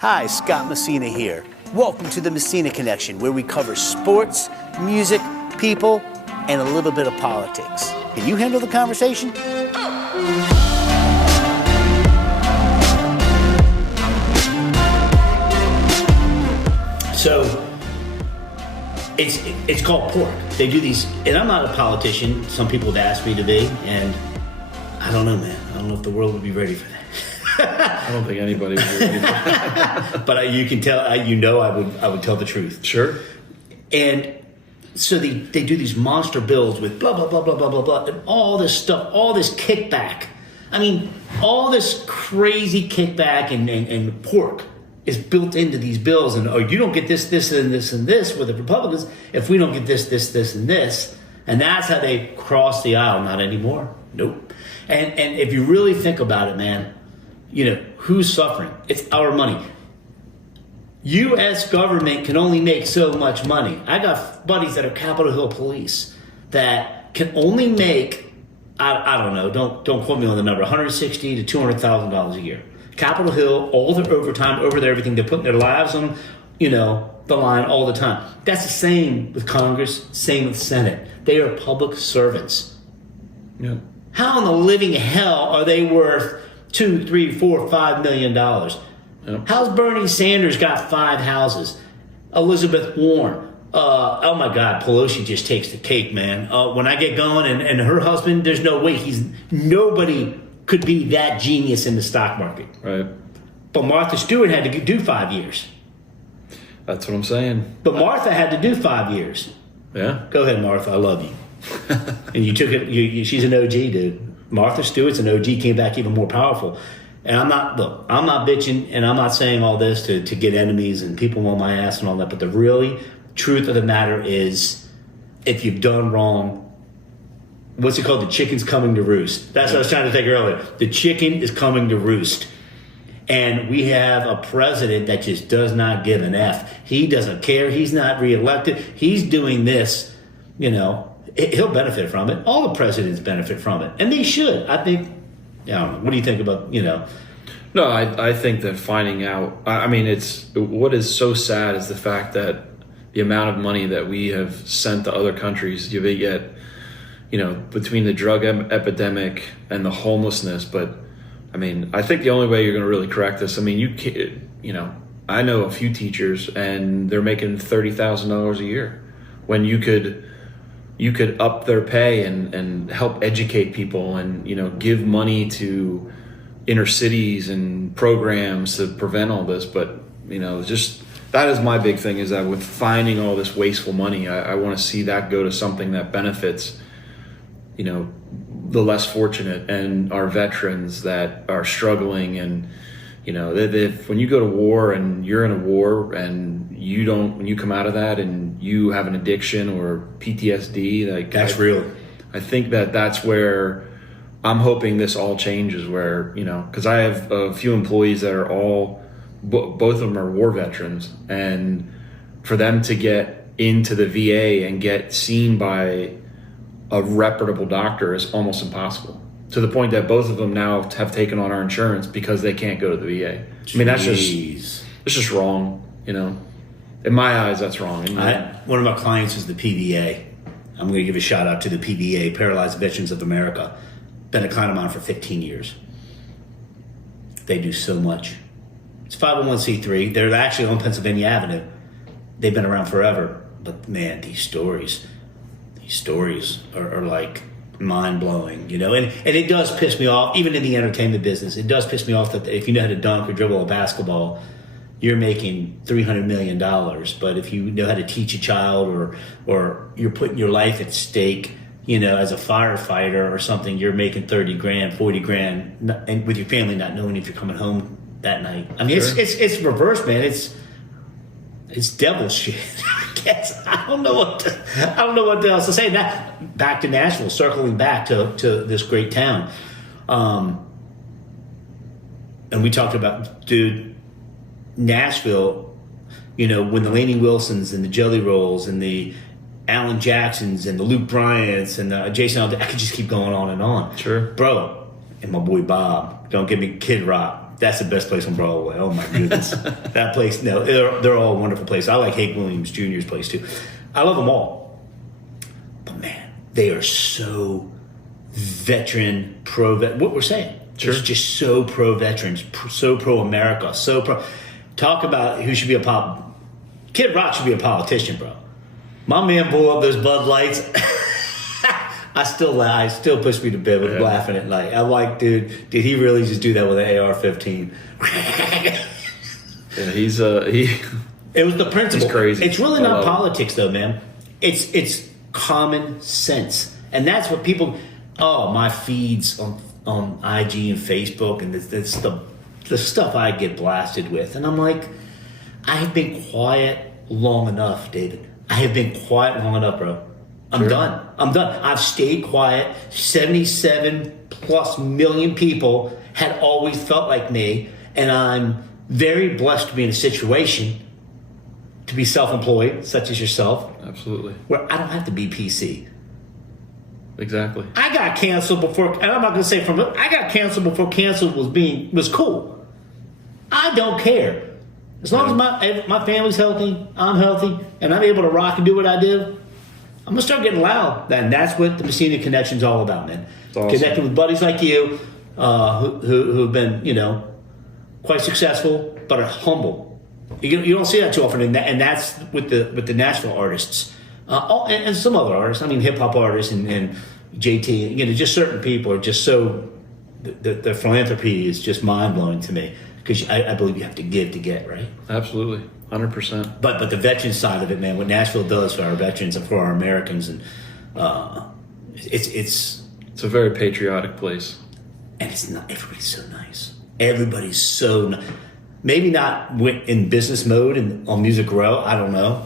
Hi, Scott Messina here. Welcome to the Messina Connection, where we cover sports, music, people, and a little bit of politics. Can you handle the conversation? So, it's called pork. They do these, and I'm not a politician. Some people have asked me to be, and I don't know, man. I don't know if the world would be ready for that. I don't think anybody would be ready for that. But you can tell, I would tell the truth. Sure. And so they do these monster bills with blah, blah, blah, blah, blah, blah, blah, and all this stuff, all this kickback. I mean, all this crazy kickback and pork is built into these bills. And, you don't get this, this, and this, and this with the Republicans if we don't get this, this, this, and this. And that's how they cross the aisle. Not anymore. Nope. And if you really think about it, man, who's suffering? It's our money. U.S. government can only make so much money. I got buddies that are Capitol Hill police that can only make, I don't know, don't quote me on the number, $160,000 to $200,000 a year. Capitol Hill, all the overtime, over there, everything, they're putting their lives on, the line all the time. That's the same with Congress, same with Senate. They are public servants. Yeah. How in the living hell are they worth $2, $3, $4, $5 million? Yep. How's Bernie Sanders got 5 houses? Elizabeth Warren. Oh my God, Pelosi just takes the cake, man. When I get going, and her husband, there's no way nobody could be that genius in the stock market. Right. But Martha Stewart had to do 5 years. That's what I'm saying. But Martha had to do 5 years. Yeah. Go ahead, Martha. I love you. And you took it. She's an OG, dude. Martha Stewart's an OG, came back even more powerful. And I'm not bitching, and I'm not saying all this to get enemies and people on my ass and all that. But the really truth of the matter is, if you've done wrong, what's it called? The chicken's coming to roost. That's what I was trying to think earlier. The chicken is coming to roost. And we have a president that just does not give an F. He doesn't care. He's not reelected. He's doing this, he'll benefit from it. All the presidents benefit from it. And they should. I think, I don't know. What do you think about, No, I think that finding out, what is so sad is the fact that the amount of money that we have sent to other countries, yet, between the drug epidemic and the homelessness. But I think the only way you're going to really correct this, I know a few teachers and they're making $30,000 a year when you could up their pay and help educate people and, give money to inner cities and programs to prevent all this. But, just that is my big thing, is that with finding all this wasteful money, I want to see that go to something that benefits, the less fortunate and our veterans that are struggling. And, when you go to war and you're in a war and when you come out of that and you have an addiction or PTSD, that's real. I think that's where I'm hoping this all changes, where, because I have a few employees that are both of them are war veterans, and for them to get into the VA and get seen by a reputable doctor is almost impossible, to the point that both of them now have taken on our insurance because they can't go to the VA. Jeez. That's just wrong, In my eyes, that's wrong. One of our clients is the PVA. I'm going to give a shout out to the PVA, Paralyzed Veterans of America. Been a client of mine for 15 years. They do so much. It's 501c3. They're actually on Pennsylvania Avenue. They've been around forever. But man, these stories are like mind-blowing, and it does piss me off. Even in the entertainment business, it does piss me off that if you know how to dunk or dribble a basketball, you're making $300 million. But if you know how to teach a child or you're putting your life at stake, as a firefighter or something, you're making 30 grand, 40 grand, and with your family not knowing if you're coming home that night. Sure. It's reverse, man. It's devil shit. I don't know what else to say. That back to Nashville, circling back to this great town, and we talked about, dude, Nashville. When the Lainey Wilsons and the Jelly Rolls and the Alan Jacksons and the Luke Bryants and the Jason, I could just keep going on and on. Sure, bro. And my boy Bob. Don't give me Kid Rock. That's the best place on Broadway. Oh my goodness, that place. No, they're all wonderful places. I like Hank Williams Jr.'s place too. I love them all, but man, they are so veteran pro-vet. What we're saying, Sure. it's just so pro-veterans, so pro-America, so pro. Talk about who should be a Kid Rock should be a politician, bro. My man blew up those Bud Lights. I still push me to bed with laughing at night. I'm like, dude, did he really just do that with an AR-15? Yeah, he. It was the principle. He's crazy. It's really not politics, though, man. It's common sense, and that's what people. Oh, my feeds on IG and Facebook, and this the stuff I get blasted with, and I'm like, I have been quiet long enough, David. I have been quiet long enough, bro. I'm done. I've stayed quiet. 77 plus million people had always felt like me, and I'm very blessed to be in a situation to be self-employed, such as yourself. Absolutely. Where I don't have to be PC. Exactly. I got canceled before, and I'm not going to say I got canceled before canceled was cool. I don't care. As long as my family's healthy, I'm healthy, and I'm able to rock and do what I do, I'm going to start getting loud. And that's what the Messina Connection's all about, man. Awesome. Connecting with buddies like you who've been, quite successful, but are humble. You don't see that too often, and that's with the Nashville artists. And some other artists. I mean, hip-hop artists and JT, just certain people are just so... The philanthropy is just mind-blowing to me. Because I believe you have to give to get, right? Absolutely, 100%. But the veteran side of it, man, what Nashville does for our veterans and for our Americans, and it's a very patriotic place. And it's not. Everybody's so nice. Everybody's so nice. Maybe not in business mode and on Music Row. I don't know.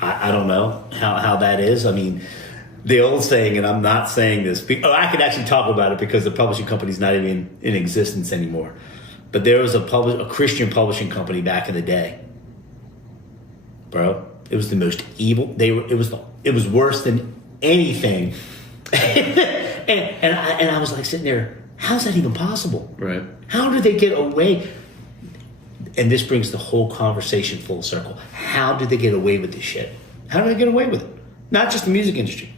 I don't know how that is. I mean, the old saying, and I'm not saying this. I could actually talk about it because the publishing company's not even in existence anymore. But there was a Christian publishing company back in the day, bro. It was the most evil. It was worse than anything. and I was like sitting there. How's that even possible? Right. How did they get away? And this brings the whole conversation full circle. How did they get away with this shit? How did they get away with it? Not just the music industry,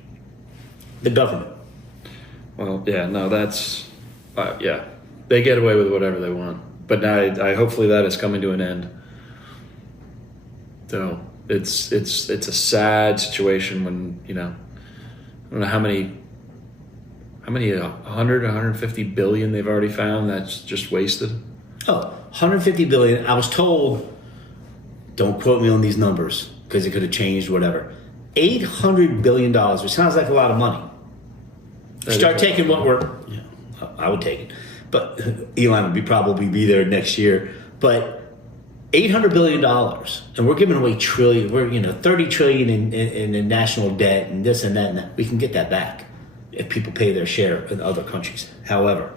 the government. Well, yeah, no, that's yeah. They get away with whatever they want, but now I hopefully that is coming to an end. So it's a sad situation when I don't know how many 100 150 billion they've already found that's just wasted. Oh, 150 billion. I was told, don't quote me on these numbers because it could have changed, whatever. $800 billion, which sounds like a lot of money. Start taking what I would take it. But Elon would probably be there next year. But $800 billion, and we're giving away trillion. We're $30 trillion in national debt and this and that and that. We can get that back if people pay their share in other countries. However,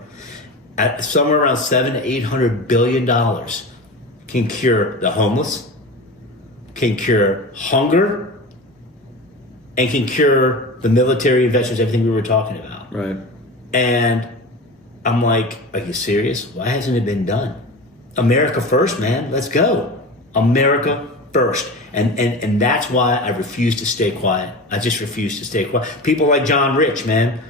at somewhere around $700-800 billion can cure the homeless, can cure hunger, and can cure the military and veterans. Everything we were talking about. Right. And I'm like, are you serious? Why hasn't it been done? America first, man. Let's go. America first. And that's why I refuse to stay quiet. I just refuse to stay quiet. People like John Rich, man.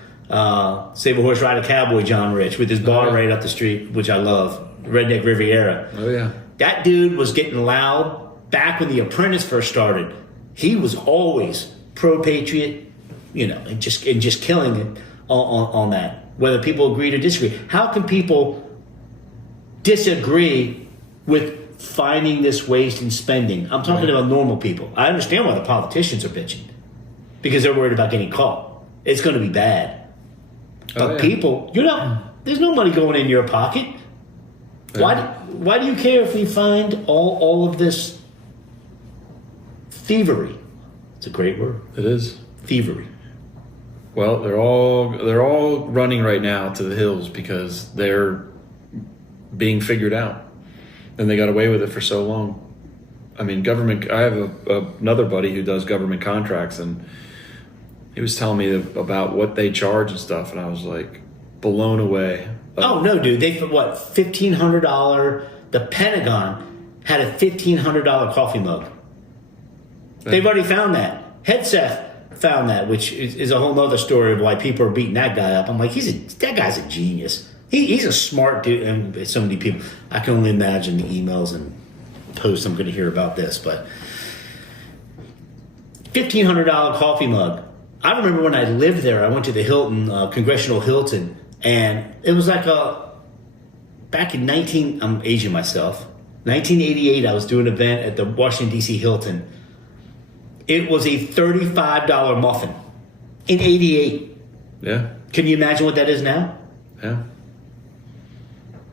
Save a Horse, Ride a Cowboy John Rich with his bar right up the street, which I love. Redneck Riviera. Oh, yeah. That dude was getting loud back when The Apprentice first started. He was always pro-patriot, and just killing it on that. Whether people agree or disagree. How can people disagree with finding this waste and spending? I'm talking about normal people. I understand why the politicians are bitching. Because they're worried about getting caught. It's going to be bad. But people, there's no money going in your pocket. Yeah. Why do you care if we find all of this thievery? It's a great word. It is. Thievery. Well, they're all running right now to the hills because they're being figured out, and they got away with it for so long. I mean, government. I have another buddy who does government contracts, and he was telling me about what they charge and stuff, and I was like blown away. Oh no, dude! They what $1,500. The Pentagon had a $1,500 coffee mug. They've already found that. Headset found that, which is a whole other story of why people are beating that guy up. I'm like, that guy's a genius. He's a smart dude, and so many people. I can only imagine the emails and posts I'm going to hear about this, but $1,500 coffee mug. I remember when I lived there, I went to the Hilton, Congressional Hilton, and it was like back in I'm aging myself, 1988, I was doing an event at the Washington, D.C. Hilton. It was a $35 muffin in 88. Yeah. Can you imagine what that is now? Yeah.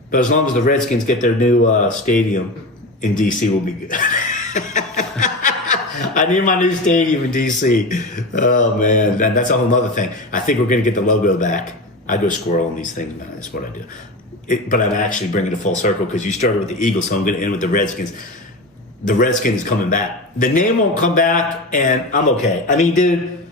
But as long as the Redskins get their new stadium in D.C., we'll be good. I need my new stadium in D.C. Oh, man. That's a whole other thing. I think we're going to get the logo back. I go squirrel on these things, man. That's what I do. But I'm actually bringing it full circle because you started with the Eagles, so I'm going to end with the Redskins. The Redskins coming back. The name won't come back, and I'm okay. I mean, dude,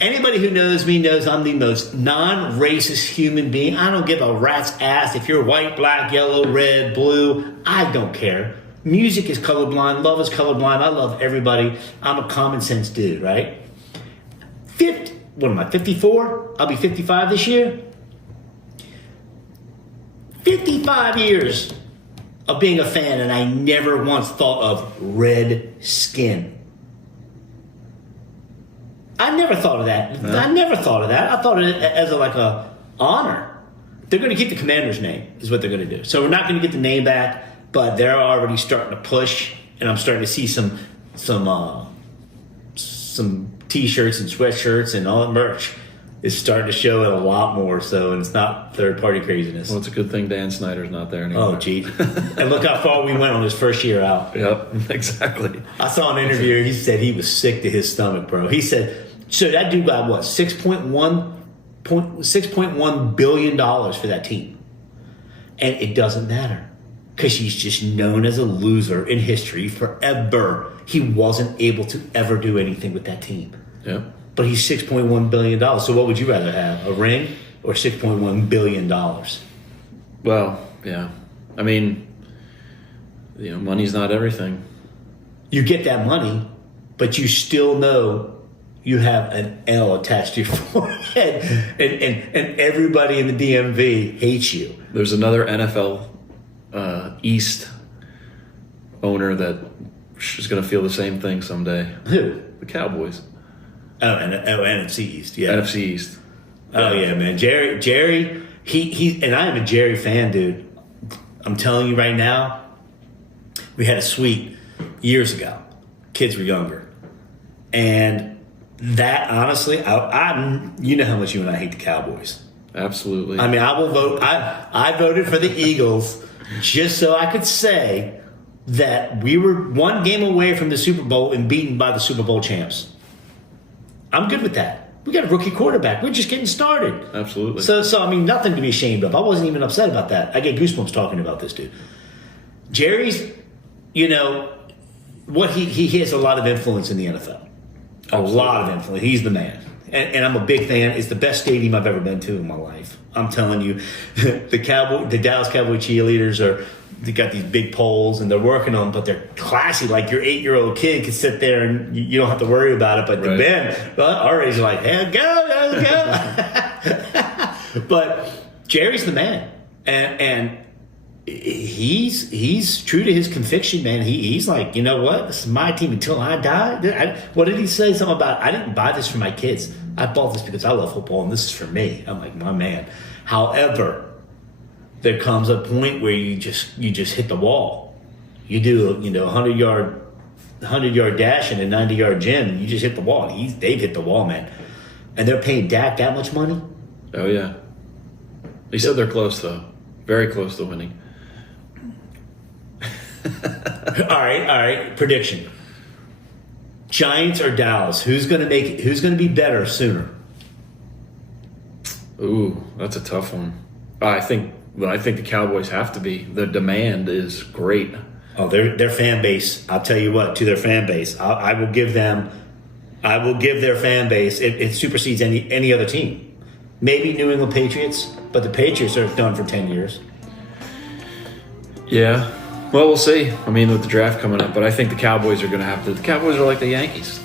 anybody who knows me knows I'm the most non-racist human being. I don't give a rat's ass if you're white, black, yellow, red, blue. I don't care. Music is colorblind. Love is colorblind. I love everybody. I'm a common sense dude, right? What am I, 54? I'll be 55 this year. 55 years of being a fan, and I never once thought of red skin. I never thought of that. No. I never thought of that. I thought of it as a honor. They're going to keep the Commander's name, is what they're going to do. So we're not going to get the name back, but they're already starting to push, and I'm starting to see some T-shirts and sweatshirts and all that merch is starting to show it a lot more so, and it's not third-party craziness. Well, it's a good thing Dan Snyder's not there anymore. Oh, gee. And look how far we went on his first year out. Yep, exactly. I saw an interview. He said he was sick to his stomach, bro. He said, so that dude got what, $6.1 billion for that team. And it doesn't matter because he's just known as a loser in history forever. He wasn't able to ever do anything with that team. Yep. But he's $6.1 billion. So what would you rather have, a ring or $6.1 billion? Well, yeah. I mean, money's not everything. You get that money, but you still know you have an L attached to your forehead, and everybody in the DMV hates you. There's another NFL East owner that is going to feel the same thing someday. Who? The Cowboys. NFC East, yeah. NFC East. Oh yeah, man. Jerry, he and I am a Jerry fan, dude. I'm telling you right now, we had a suite years ago. Kids were younger. And that honestly, I you know how much you and I hate the Cowboys. Absolutely. I mean, I will vote. I voted for the Eagles just so I could say that we were one game away from the Super Bowl and beaten by the Super Bowl champs. I'm good with that. We got a rookie quarterback. We're just getting started. Absolutely. So I mean, nothing to be ashamed of. I wasn't even upset about that. I get goosebumps talking about this dude. Jerry's, what he has a lot of influence in the NFL. A lot of influence. He's the man. And I'm a big fan. It's the best stadium I've ever been to in my life. I'm telling you, the Dallas Cowboy cheerleaders they got these big poles and they're working on them, but they're classy. Like your 8-year-old kid can sit there and you don't have to worry about it. But the Ben, our age, are like, hey, go. But Jerry's the man, and he's true to his conviction, man. He's like, you know what? This is my team until I die. What did he say? Something about, I didn't buy this for my kids. I bought this because I love football, and this is for me. I'm like, my man. However, there comes a point where you just hit the wall. You do a 100-yard dash and a 90-yard gym, and you just hit the wall. They've hit the wall, man. And they're paying Dak that much money? Oh, yeah. He said they're close, though. Very close to winning. All right. Prediction. Giants or Dallas? Who's going to be better sooner? Ooh, that's a tough one. I think the Cowboys have to be. The demand is great. Oh, their fan base. I'll tell you what. To their fan base, I will give their fan base. It supersedes any other team. Maybe New England Patriots, but the Patriots are done for 10 years. Yeah. Well, we'll see. I mean, with the draft coming up, but I think the Cowboys are going to have to. The Cowboys are like the Yankees.